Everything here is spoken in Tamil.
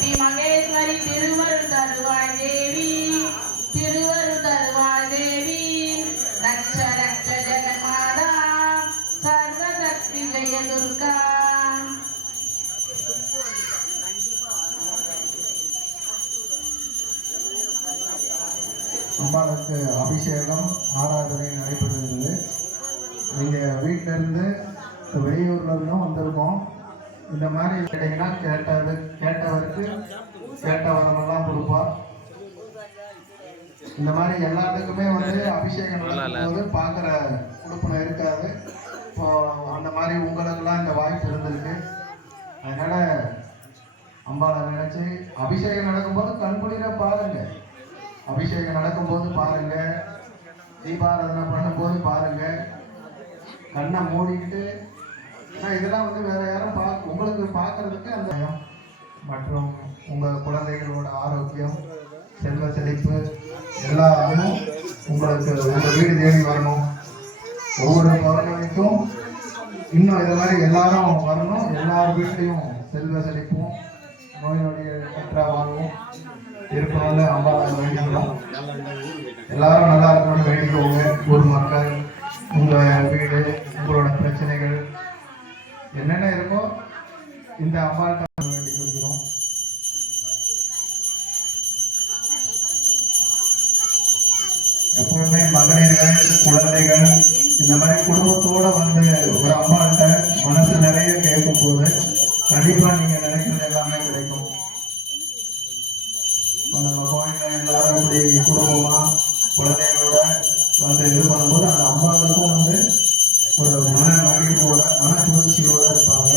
சக்தி மகேஸ்வரி திருவருள் தருவாய் தேவி, திருவருள் தருவாய் தேவி. ரக்ஷ ரக்ஷ ஜெகன்மாதா சர்வசக்தி ஜெய துர்கா. அம்பாளுக்கு அபிஷேகம் ஆராதனை நடைபெறுகிறது. நீங்கள் வீட்டில இருந்து வெளியூர்ல இருந்தும் வந்திருக்கோம். இந்த மாதிரி கேட்டீங்கன்னா கேட்டவருக்கு கேட்ட வரமெல்லாம் கொடுப்பா. இந்த மாதிரி எல்லாத்துக்குமே அபிஷேகம் நடக்கும்போது பார்க்குற கொடுப்பனை இருக்காது. இப்போ அந்த மாதிரி உங்களுக்கெல்லாம் இந்த வாய்ப்பு இருந்திருக்கு. அதனால அம்பாளை நினைச்சு அபிஷேகம் நடக்கும்போது கண்குளிர பாருங்க. அபிஷேகம் நடக்கும்போது பாருங்க, தீபாராதனை பண்ணும்போது பாருங்க, கண்ணை மூடிக்கிட்டு. ஏன்னா இதெல்லாம் வேற யாரும் உங்களுக்கு பார்க்கறதுக்கு அந்த மற்றும் உங்கள் குழந்தைகளோட ஆரோக்கியம், செல்வ செழிப்பு எல்லாரும் உங்களுக்கு உங்கள் வீடு தேடி வரணும். ஒவ்வொரு பௌர்ணமிக்கும் இன்னும் இது மாதிரி எல்லாரும் வரணும். எல்லார் வீட்லையும் செல்வ செழிப்பும் நோய் நொடிய கற்ற வாழ்வும் இருக்கணும்னு அம்பாவை வேண்டிக்கிறோம். எல்லாரும் நல்லா இருக்கணும்னு வேண்டிக்கோங்க. ஊர் மக்கள், உங்கள் வீடு, உங்களோட பிரச்சனைகள் என்னென்ன இருக்கோ இந்த அம்பாள்கிட்ட வேண்டி கொடுக்கிறோம். எப்பவுமே மகளிர்கள், குழந்தைகள் இந்த மாதிரி குடும்பத்தோட ஒரு அம்பாள்கிட்ட மனசு நிறைய கேட்கும் போது கண்டிப்பா நீங்க நினைக்கிறது எல்லாமே கிடைக்கும். நம்ம கோயில்ல எல்லாரும் இப்படி குடும்பமா குழந்தைகளோட இது பண்ணும்போது அந்த அம்பாளுக்கும் ஒரு மன மகிழ்வோட மன குளிர்ச்சியோட இருப்பாங்க.